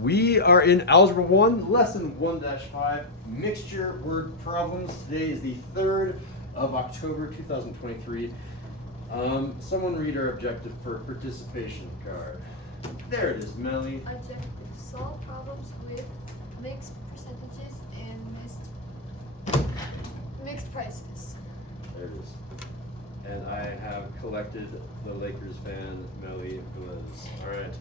We are in Algebra 1, Lesson 1-5, Mixture Word Problems. Today is the 3rd of October, 2023. Someone read our objective for participation card. There it is, Melly. Objective: solve problems with mixed percentages and mixed prices. There it is. And I have collected the Lakers fan, Melly Blizz. All right.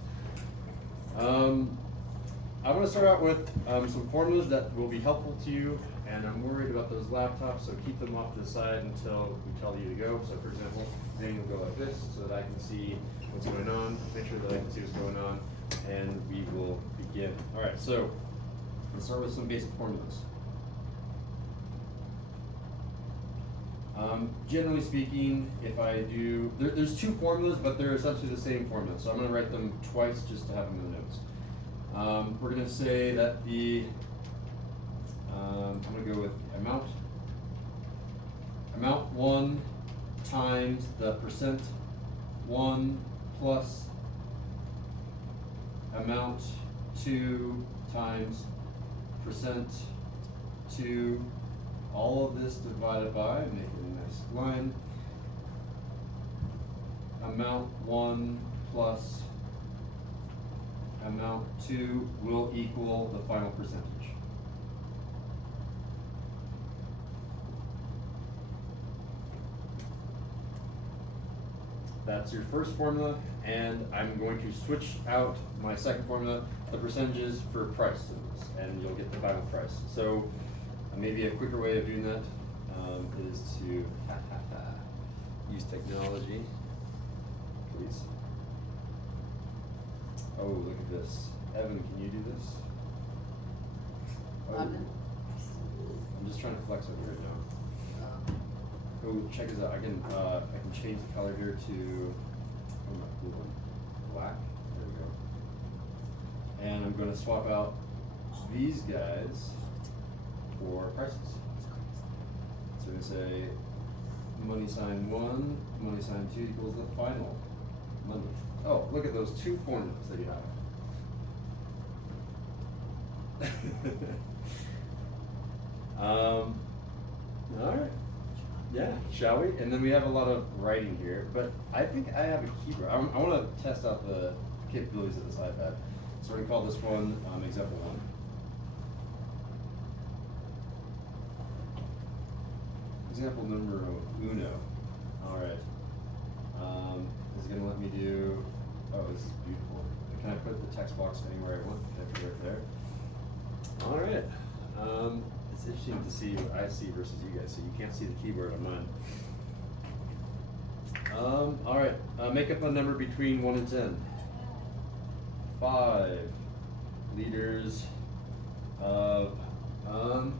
I'm going to start out with some formulas that will be helpful to you, and I'm worried about those laptops, so keep them off to the side until we tell you to go. So, for example, then you'll go like this so that I can see what's going on, make sure that I can see what's going on, and we will begin. All right, so let's start with some basic formulas. Generally speaking, if I do, there's two formulas, but they're essentially the same formula, so I'm going to write them twice just to have them in the notes. We're going to say that the, I'm going to go with amount 1 times the percent 1 plus amount 2 times percent 2, all of this divided by, make it a nice line, amount 1 plus amount 2 will equal the final percentage. That's your first formula, and I'm going to switch out my second formula, the percentages for prices, and you'll get the final price. So maybe a quicker way of doing that is to use technology, please. Oh, look at this. Evan, can you do this? Oh, I'm just trying to flex over here now. Oh, check this out. I can change the color here to black. There we go. And I'm going to swap out these guys for prices. So I'm going to say money sign 1, money sign 2 equals the final money. Oh, look at those two formulas that you have. All right. Yeah, shall we? And then we have a lot of writing here, but I think I have a keyboard. I want to test out the capabilities of this iPad. So we're going to call this one example 1. Example number uno. All right. This is going to let me do, oh, this is beautiful. Can I put the text box anywhere I want? Can I put it right there? All right. It's interesting to see what I see versus you guys. So you can't see the keyboard on mine. All right. Make up a number between 1 and 10. 5 liters of, do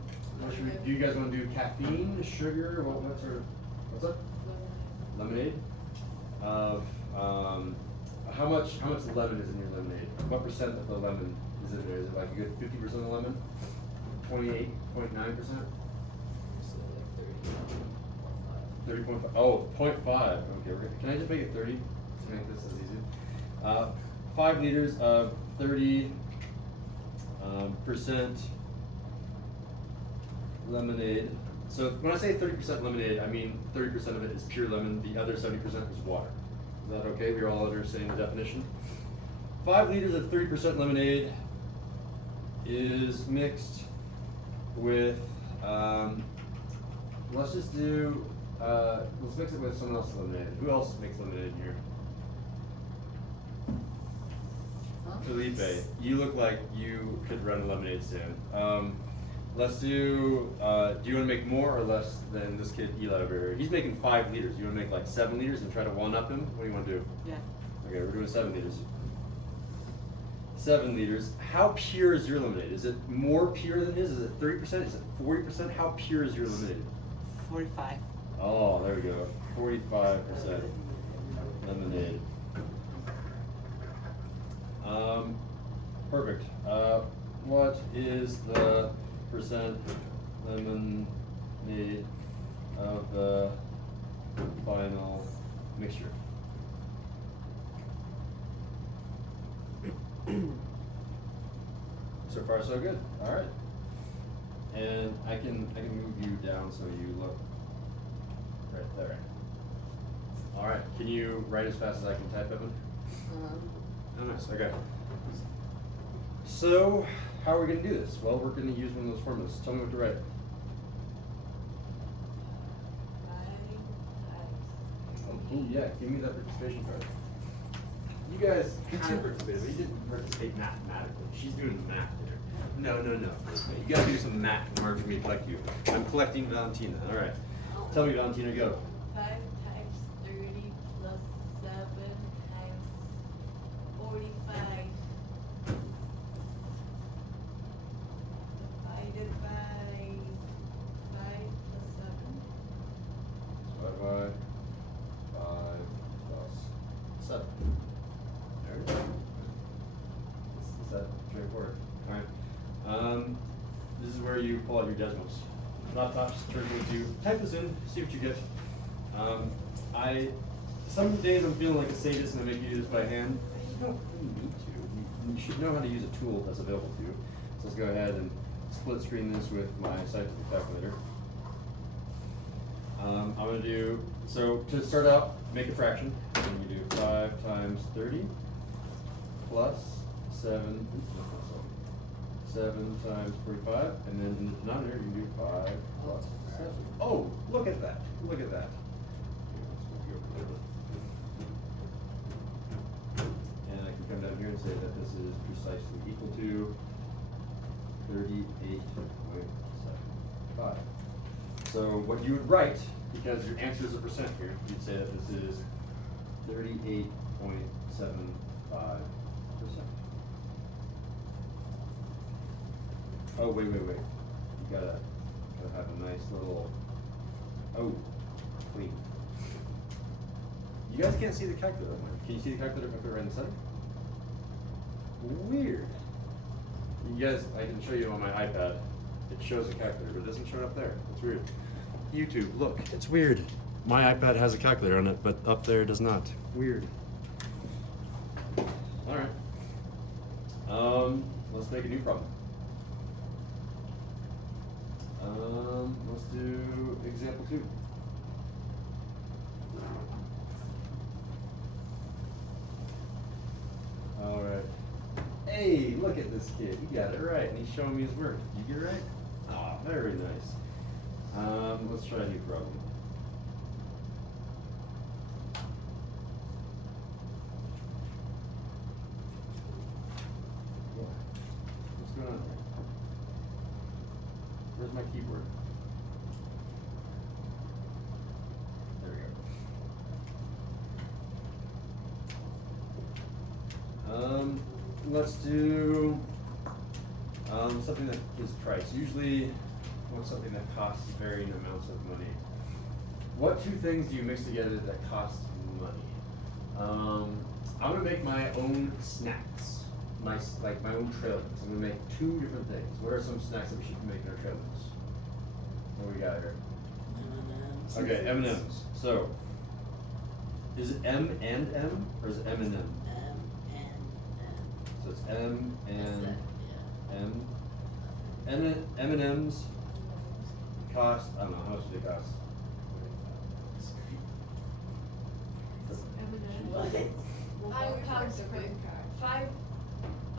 you guys want to do caffeine, sugar, what sort of, what's that? Lemonade. Of how much lemon is in your lemonade? What percent of the lemon is in there? Is it like a good 50% of lemon? 28.9%? 30.5. Oh, 0.5. Okay, can I just make it 30 to make this as easy? 5 liters of 30% lemonade. So when I say 30% lemonade, I mean 30% of it is pure lemon, the other 70% is water. Is that okay? We're all understanding the definition? 5 liters of 30% lemonade is mixed with, let's just do, let's mix it with someone else's lemonade. Who else makes lemonade here? Felipe, you look like you could run a lemonade stand. Let's do you want to make more or less than this kid Eli over here? He's making 5 liters. You want to make like 7 liters and try to one-up him? What do you want to do? Yeah. Okay, we're doing 7 liters. 7 liters. How pure is your lemonade? Is it more pure than his? Is it 30%? Is it 40%? How pure is your lemonade? 45. Oh, there we go. 45% lemonade. Perfect. What is the percent lemonade of the final mixture? So far, so good. All right. And I can move you down so you look right there. All right. Can you write as fast as I can type, Evan? Oh, nice. Okay. So, how are we going to do this? Well, we're going to use one of those formulas. Tell me what to write. 5 times. Oh, yeah. Give me that participation card. You guys kind of participated, but you didn't participate mathematically. She's doing the math there. No. You gotta do some math in order for me to collect you. I'm collecting Valentina. All right. Tell me, Valentina, go. 5 times 30 plus 7 times 45 divided by 5 plus 7. Divided by 5 plus 7. There we go. Is that straightforward? All right. This is where you pull out your decimals. Laptops, turn to type this in, see what you get. Some days I'm feeling like a sadist and I make you do this by hand. You don't really need to. You should know how to use a tool that's available to you. So let's go ahead and split screen this with my scientific calculator. I'm going to do, so to start out, make a fraction. I'm going to do 5 times 30 plus 7, 7 times 45, and then in the denominator you can do 5 plus 7. Oh, look at that, look at that. And I can come down here and say that this is precisely equal to 38.75. So what you would write, because your answer is a percent here, you'd say that this is 38.75%. Oh, wait. You gotta have a nice little, oh, clean. You guys can't see the calculator. Can you see the calculator if I put it right in the center? Weird. You guys, I can show you on my iPad. It shows the calculator, but it doesn't show it up there. It's weird. YouTube, look, it's weird. My iPad has a calculator on it, but up there it does not. Weird. All right. Let's make a new problem. Let's do example 2. All right. Hey, look at this kid. He got it right, and he's showing me his work. Did you get it right? Ah, very nice. Let's try a new problem. What's going on here? Where's my keyboard? There we go. Let's do something that is priced. Usually, I want something that costs varying amounts of money. What 2 things do you mix together that cost money? I'm gonna make my own snacks, like my own trailers. I'm gonna make 2 different things. What are some snacks that we should make in our trailers? What do we got here? M&Ms. Okay, M&Ms. So, is it M and M, or is it M and M? M and M. So it's M and Yeah. M. And then M&Ms cost, I don't know, how much do they cost? What? Pounds per pound.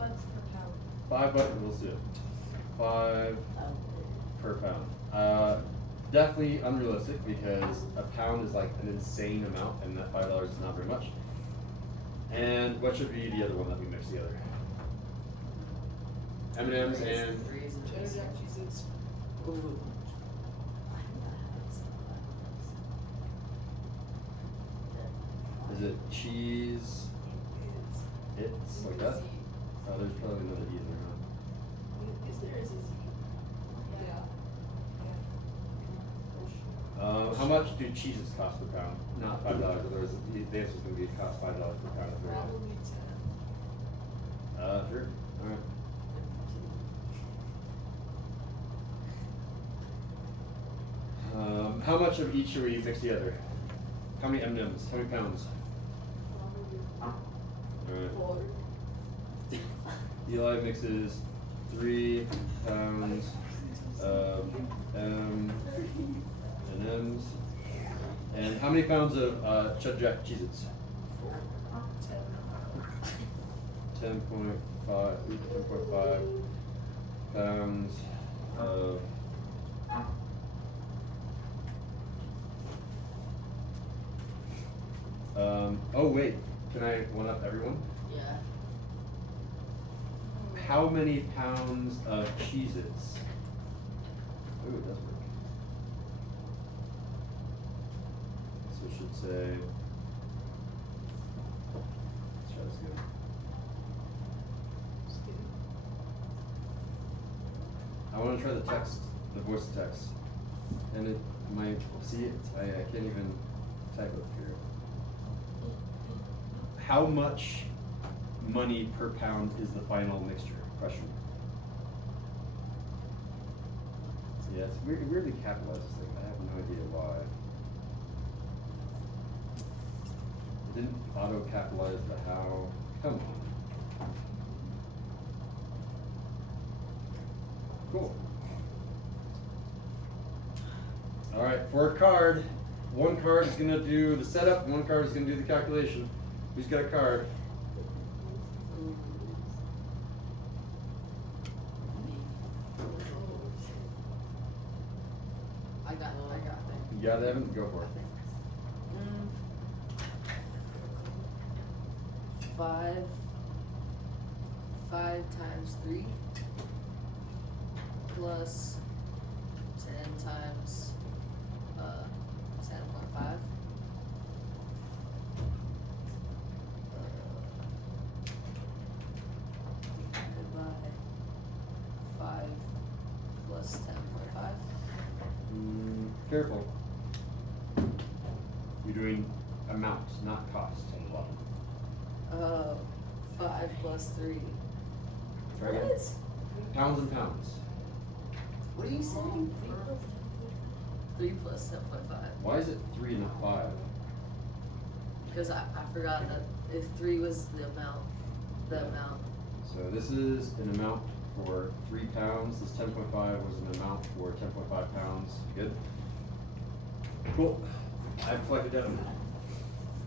$5 per pound. $5, we'll see it. 5 Oh. per pound. Definitely unrealistic because a pound is like an insane amount and that $5 is not very much. And what should be the other one that we mix together? M&Ms and Cheddar Jack Cheez-Its. Ooh. is it cheese? It's like that? Oh, there's probably another E in there, huh? Is there a Z? Yeah. How much do cheeses cost per pound? Not $5. Otherwise, the answer is going to be cost $5 per pound. Probably 10. Sure. All right. How much of each should we mix together? How many M&Ms? How many pounds? All right. Four. Eli mixes 3 pounds of M&Ms. And how many pounds of Cheddar Jack Cheez-Its? 10.5 pounds of oh wait, can I one up everyone? Yeah. How many pounds of Cheez-Its? Ooh, it does work. So it should say, let's try this again. I want to try the text, the voice to text. And it might, see it, I can't even type up here. How much money per pound is the final mixture? Question. So yeah, it's weirdly capitalized this thing. I have no idea why. It didn't auto-capitalize the how. Come on. Cool. All right, for a card, one card is gonna do the setup, one card is gonna do the calculation. Who's got a card? I got it. You got it, Evan? Go for it. 5 times 3 plus 10 times 10.5. Divided by 5 plus 10.5. Careful. You're doing amount, not cost on the bottom. 5 plus 3. Try again. What? Pounds and pounds. What are you saying? 3 plus 10.5. Why is it 3 and not 5? Because I forgot that if 3 was the amount, So this is an amount for 3 pounds. This 10.5 was an amount for 10.5 pounds. Good? Cool. I've collected them.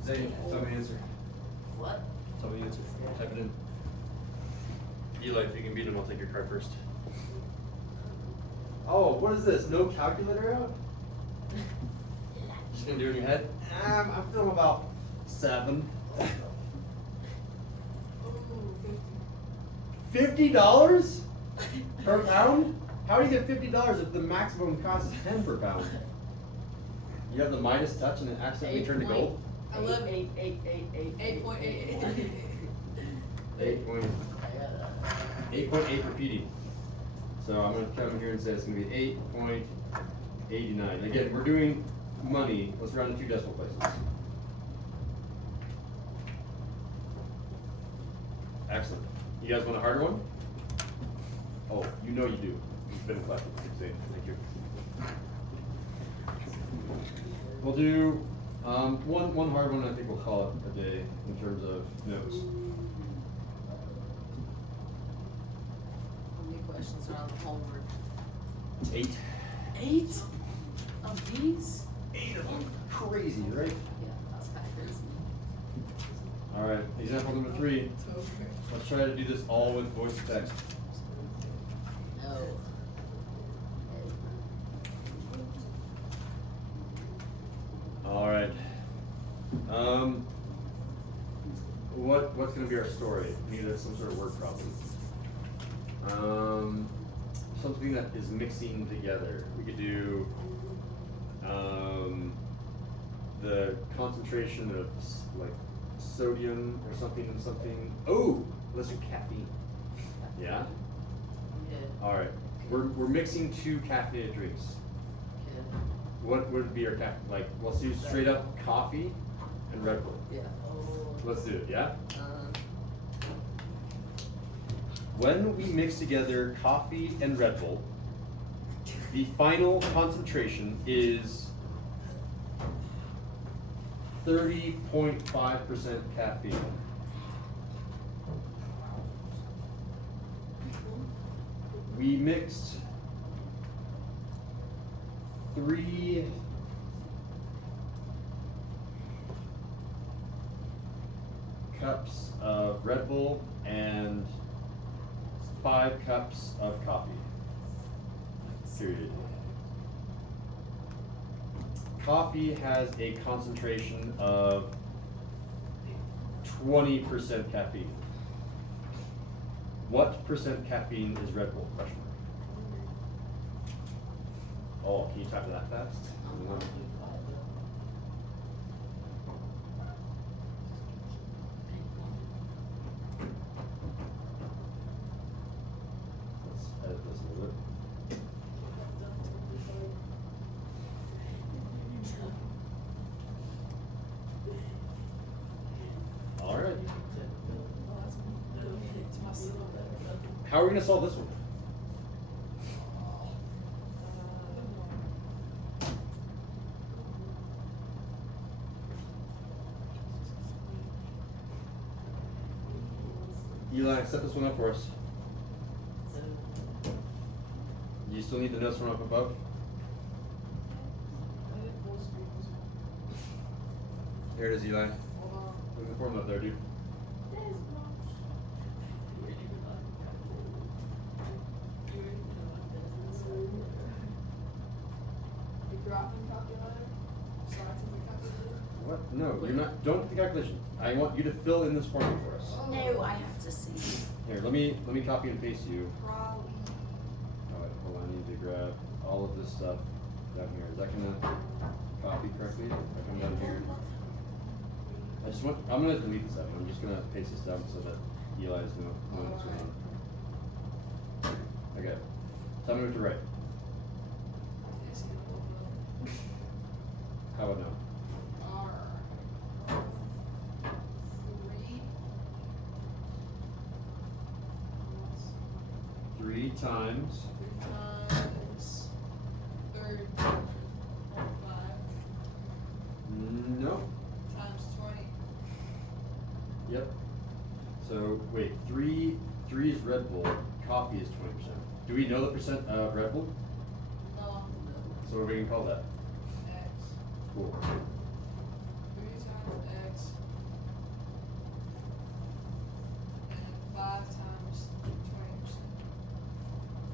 Zane, tell me the answer. What? Tell me the answer. Type it in. Eli, if you can beat him, I'll take your card first. Oh, what is this? No calculator out? Just gonna do it in your head? I'm feeling about 7. $50 per pound? How do you get $50 if the maximum cost is 10 per pound? You have the Midas touch and it accidentally turned to gold? 8.88. 8.8 repeating. So I'm going to come in here and say it's going to be 8.89. Again, we're doing money. Let's round to 2 decimal places. Excellent. You guys want a harder one? Oh, you know you do. You've been collecting. Thank you. We'll do one hard one. I think we'll call it a day in terms of notes. How many questions are on the homework? 8. 8 of these? 8 of them. Crazy, right? Yeah, that's kind of crazy. All right. Example number 3. Let's try to do this all with voice to text. No. All right. What's going to be our story? We need some sort of word problem. Something that is mixing together. We could do the concentration of like sodium or something and something. Oh, let's do caffeine. Yeah. Yeah. All right. We're mixing 2 caffeinated drinks. Yeah. What would be our caffeine? Like, let's do straight up coffee and Red Bull. Yeah. Let's do it, yeah? When we mix together coffee and Red Bull, the final concentration is 30.5% caffeine. we mixed 3 cups of Red Bull and 5 cups of coffee. Period. Coffee has a concentration of 20% caffeine. What percent caffeine is Red Bull? Question mark. Oh, can you type that fast? Let's edit this a little bit. All right. How are we going to solve this one? Eli, set this one up for us. Do you still need the notes from up above? Here it is, Eli. Put the formula up there, dude. What? No, you're not. Don't put the calculation. I want you to fill in this formula for us. No, I have to see. Here, let me copy and paste you. Alright, hold on. I need to grab all of this stuff down here. Is that gonna copy correctly? If I come down here. I'm gonna delete this up. I'm just gonna paste this down so that Eli is knowing what's going on. Okay. Tell me what to write. How about now? 3 times. 30.5 No. times 20. Yep. So wait, 3 is Red Bull. Coffee is 20%. Do we know the percent of Red Bull? No. So what are we gonna call that? X. Cool. 3 times X. And 5 times 20%.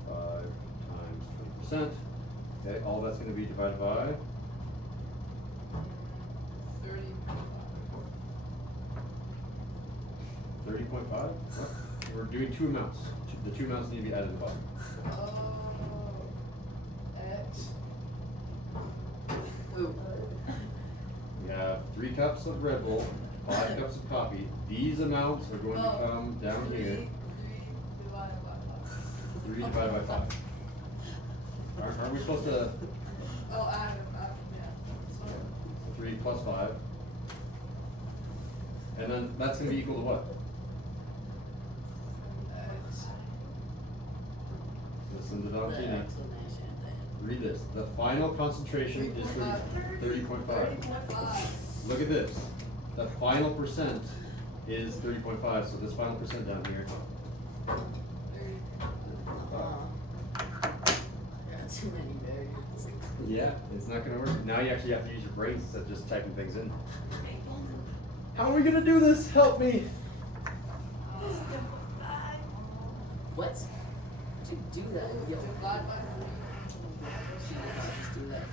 5 times 20%. Okay, all that's gonna be divided by 30.5. What? We're doing 2 amounts. The 2 amounts need to be added to the bottom. X. Ooh. We have 3 cups of Red Bull, 5 cups of coffee. These amounts are going to come down 3 here. divided by 5. 3 divided by 5. Aren't we supposed to? Oh, add them, yeah. Sorry. 3 plus 5. And then that's going to be equal to what? X. Listen to Don The Tina. explanation thing. Read this. The final concentration is 30.5. 30.5. Look at this. The final percent is 30.5. So this final percent down here. 30. Got too many variables. Yeah, it's not going to work. Now you actually have to use your brains instead of just typing things in. How are we going to do this? Help me. What? To do that? Yo. Divide by 3. She did not just do that.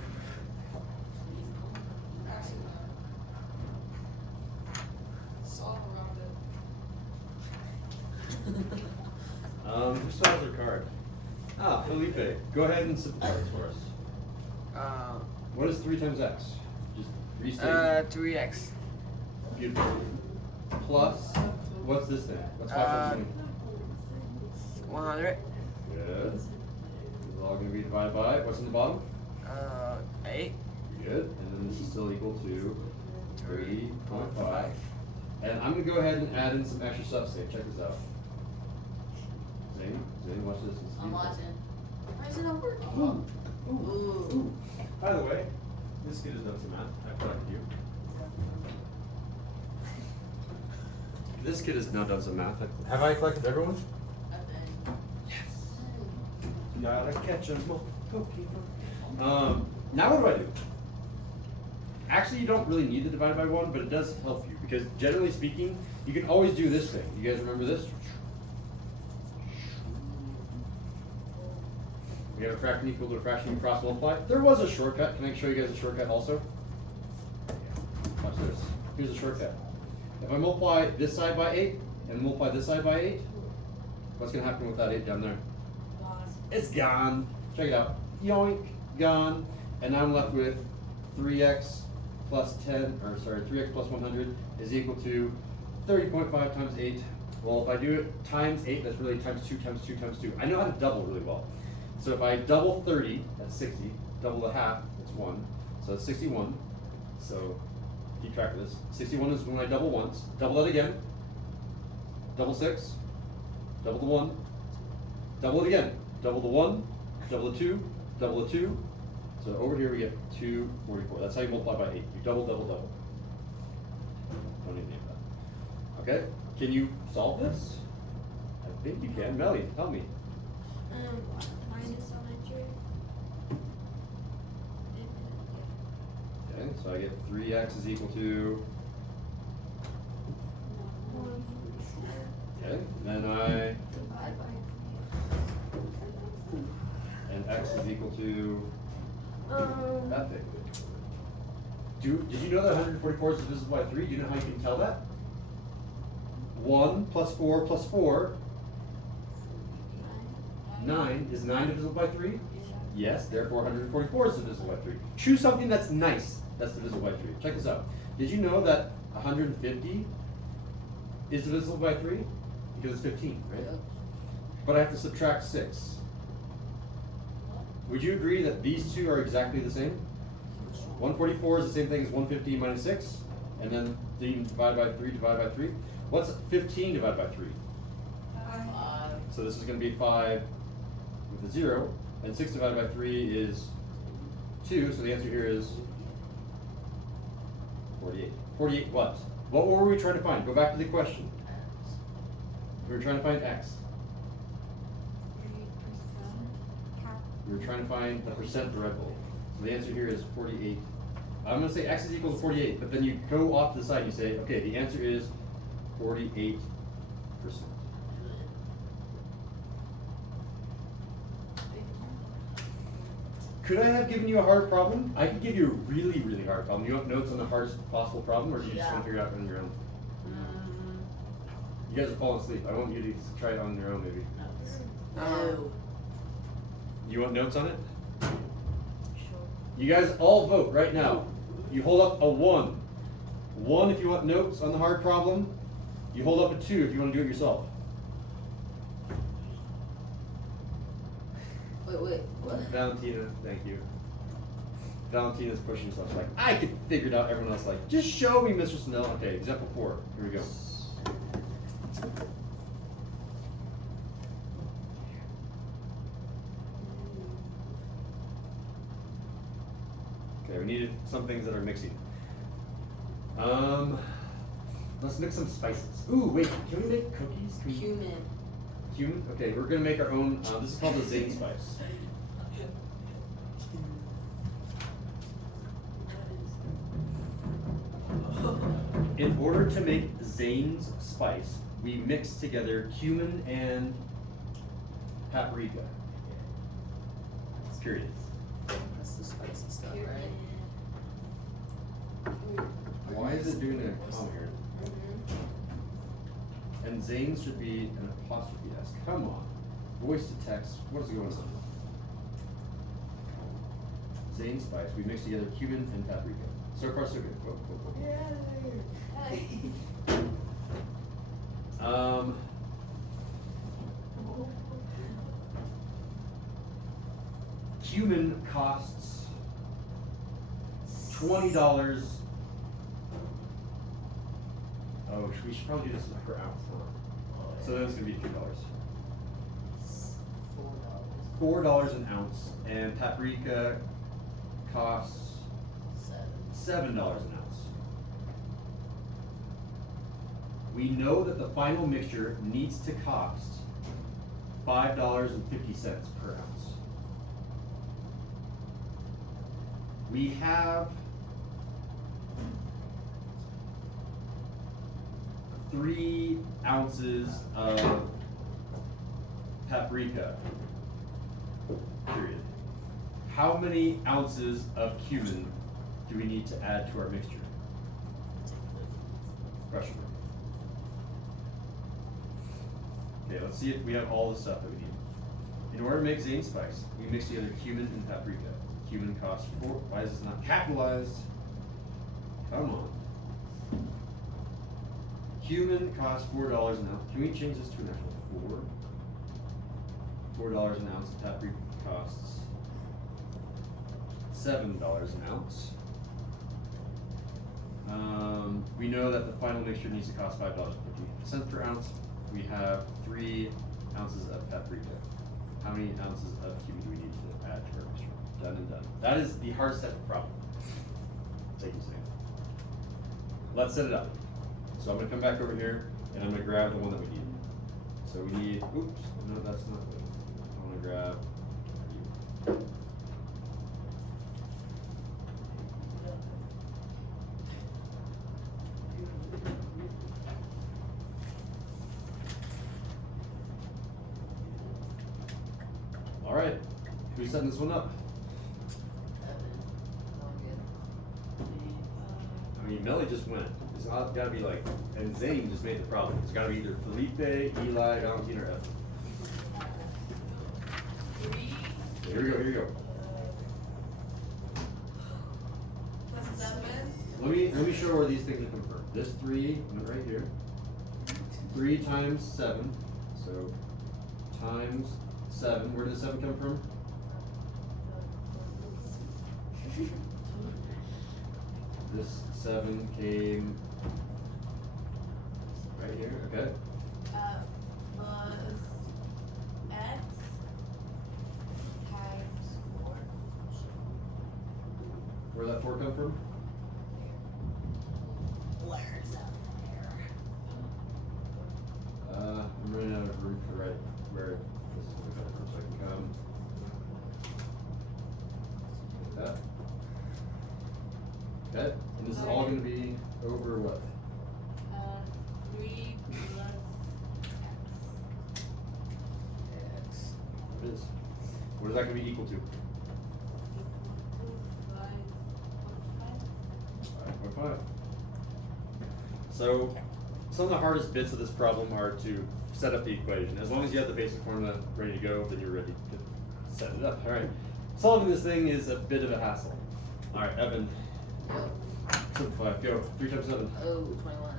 Actually, no. Solve around it. Who still has their card? Ah, Felipe. Go ahead and sit the cards for us. What is 3 times x? Just restate. 3x. Beautiful. Plus, what's this thing? What's 5 times 100. 20? Good. This is all going to be divided by, what's in the bottom? 8. Good. And then this is still equal to 3.5. And I'm going to go ahead and add in some extra stuff. Say, check this out. Zane, watch this. It's I'm beautiful. watching. Why is it not working? Ooh. Ooh. By the way, this kid has done some math. I collected you. This kid has now done some math. Have I collected everyone? I think. Yes. Gotta catch 'em all, Pokemon. Now what do? Actually, you don't really need to divide by 1, but it does help you because generally speaking, you can always do this thing. You guys remember this? We have a fraction equal to a fraction you cross multiply. There was a shortcut. Can I show you guys a shortcut also? Watch this. Here's a shortcut. If I multiply this side by 8 and multiply this side by 8, what's going to happen with that 8 down there? It's gone. Check it out. Yoink, gone. And now I'm left with 3x plus 3x plus 100 is equal to 30.5 times 8. Well, if I do it times 8, that's really times 2 times 2 times 2. I know how to double really well. So if I double 30, that's 60. Double the half, that's 1. So that's 61. So keep track of this. 61 is when I double once. Double that again. Double 6. Double the 1. Double it again. Double the 1. Double the 2. Double the 2. So over here we get 244. That's how you multiply by 8. You double, double, double. Don't even name that. Okay? Can you solve this? I think you can. Melly, help me. Minus 100. Okay, so I get 3x is equal to, okay, then Divide by and x is equal to that thing. Did you know that 144 is divisible by 3? Do you know how you can tell that? 1 plus 4 plus 4, 9. Is 9 divisible by 3? Yes, therefore 144 is divisible by 3. Choose something that's nice that's divisible by 3. Check this out. Did you know that 150 is divisible by 3? Because it's 15, right? Yep. But I have to subtract 6. Would you agree that these two are exactly the same? 144 is the same thing as 150 minus 6, and then divide by 3, divide by 3. What's 15 divided by 3? 5. So this is going to be 5 with a 0, and 6 divided by 3 is 2, so the answer here is 48. 48 what? What were we trying to find? Go back to the question. We were trying to find x. 3%. Cap. We were trying to find the percent derivable. So the answer here is 48. I'm going to say x is equal to 48, but then you go off to the side and you say, okay, the answer is 48%. Could I have given you a hard problem? I could give you a really, really hard problem. You want notes on the hardest possible problem, or do you just want to figure it out on your own? You guys are falling asleep. I want you to try it on your own, maybe. No. You want notes on it? Sure. You guys all vote right now. You hold up a 1. 1 if you want notes on the hard problem. You hold up a 2 if you want to do it yourself. Wait, what? Valentina, thank you. Valentina's pushing herself like, I could figure it out. Everyone else like, just show me, Mr. Snell. Okay, example 4. Here we go. Okay, we needed some things that are mixing. Let's mix some spices. Ooh, wait, can we make cookies? Can we- Cumin. Cumin? Okay, we're gonna make our own, this is called the Zane spice. In order to make Zane's spice, we mix together cumin and paprika. Period. That's the spicy stuff, right? Why is it doing a comma here? And Zane's should be an apostrophe S. Come on. Voice to text. What is going on? Zane spice. We mix together cumin and paprika. So far, so good. Whoa, whoa, whoa. Cumin costs $20. Oh, we should probably do this per ounce. Huh? So then it's gonna be $2. $4 an ounce, and paprika costs $7 an ounce. We know that the final mixture needs to cost $5.50 per ounce. we have 3 ounces of paprika, period. How many ounces of cumin do we need to add to our mixture? Question mark. Okay, let's see if we have all the stuff that we need. In order to make zane spice, we mix together cumin and paprika. Cumin costs 4. Why is this not capitalized? Come on. Cumin costs $4 an ounce. Can we change this to an actual 4? $4 an ounce. Paprika costs $7 an ounce. We know that the final mixture needs to cost $5.50 per ounce. We have 3 ounces of paprika. How many ounces of cumin do we need to add to our mixture? Done and done. That is the hard step of the problem. Thank you, Sam. Let's set it up. So I'm going to come back over here and I'm going to grab the one that we need. So we need, oops, no, that's not good. I want to grab you. All right, who's setting this one up? I mean, Melly just went. It's got to be like, and Zane just made the problem. It's got to be either Felipe, Eli, Valentin, or Evan. 3 Here we go. Here we go. plus 7. Let me show where these things come from. This 3 right here. 3 times 7. So times 7. Where did the 7 come from? This 7 came right here. Okay. Plus x times 4. Where did that 4 come from? Where's up there? I'm running out of room for right where this is going to come from, so I can come like that. Okay, and this is all going to be over what? 3 plus x. It is. What is that going to be equal to? 5.5. 5.5. So, some of the hardest bits of this problem are to set up the equation. As long as you have the basic formula ready to go, then you're ready to set it up. All right. Solving this thing is a bit of a hassle. All right, Evan. Simplify. Go. 3 times 7. Oh, 21.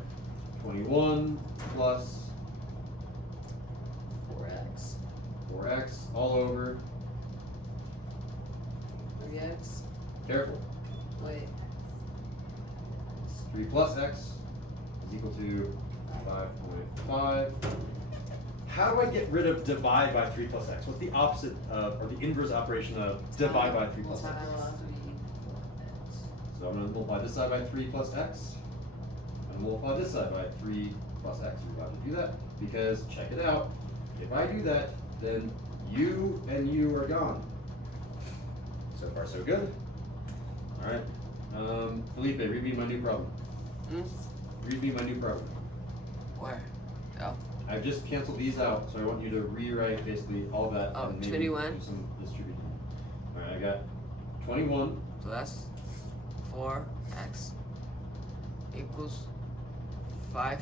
21 plus 4x. 4x all over. 3x. Careful. Wait. 3 plus x is equal to 5.5. How do I get rid of divide by 3 plus x? What's the opposite of, or the inverse operation of divide by 3 plus x? So I'm going to multiply this side by 3 plus x. I'm going to multiply this side by 3 plus x. You're about to do that because, check it out, if I do that, then you and you are gone. So far, so good. All right. Felipe, read me my new problem. Read me my new problem. Where? Oh. I've just canceled these out, so I want you to rewrite basically all of that Oh, and maybe 21. do some distributing. All right, I got 21 Plus 4x equals 5.5.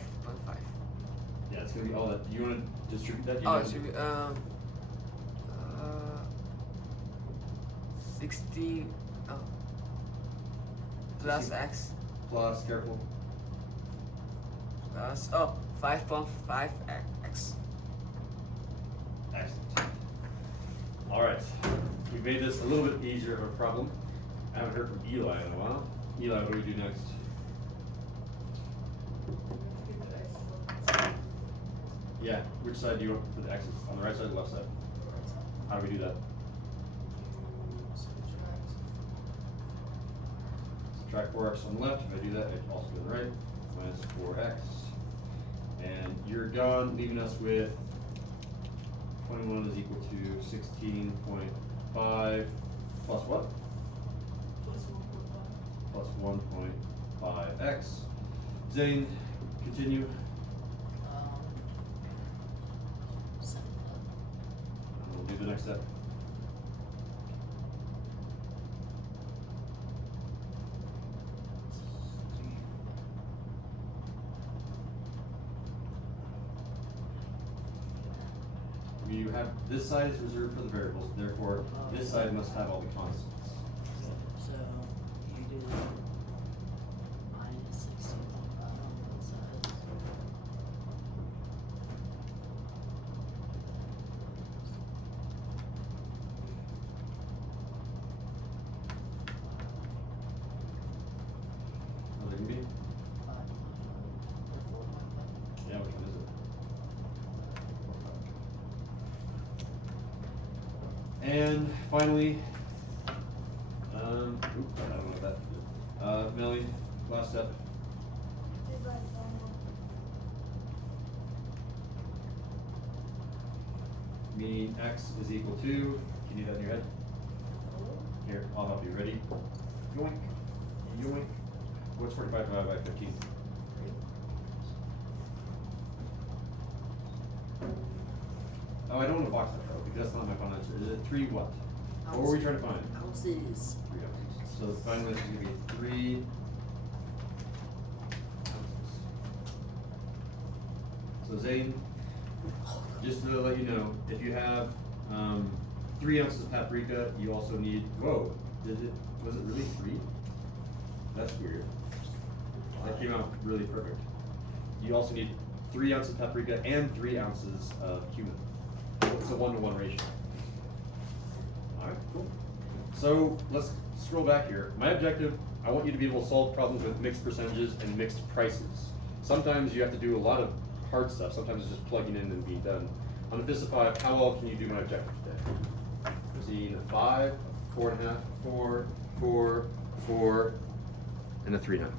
Yeah, it's gonna be all that. You want to distribute that? You Oh, know? it should be 60. Oh. Plus 60. x Plus, careful. plus 5.5 x. Excellent. All right, we made this a little bit easier of a problem. I haven't heard from Eli in a while. Eli, what do we do next? Yeah, which side do you want for the x's? On the right side or the left side? How do we do that? Subtract 4x on the left. If I do that, I also go to the right. Minus 4x. And you're gone, leaving us with 21 is equal to 16.5 plus what? Plus 1. plus 1.5x. Zane, continue. Set it up. And we'll do the next step. You have, this side is reserved for the variables, therefore this side must have all the constants. So you do minus 16.5 on both sides. What it can be? 5.5 or 4.5. Yeah, which one is it? And finally, I don't know what that. Melly, last step. Divide by Meaning x is equal to, can you do that in your head? Here, I'll help you. Ready? Yoink. Yoink. What's 45 divided by 15? Oh, I don't want to box that though, because that's not my final answer. Is it 3 what? What were we trying to find? Ounces. 3 ounces. So the final answer is going to be 3 ounces. So Zane, just to let you know, if you have 3 ounces of paprika, you also need, whoa, was it really 3? That's weird. That came out really perfect. You also need 3 ounces of paprika and 3 ounces of cumin. It's a 1-to-1 ratio. Alright, cool. So let's scroll back here. My objective, I want you to be able to solve problems with mixed percentages and mixed prices. Sometimes you have to do a lot of hard stuff. Sometimes it's just plugging in and being done. On a fist of 5, how well can you do my objective today? We're seeing a 5, a 4.5, 4, 4, 4, and a 3.5.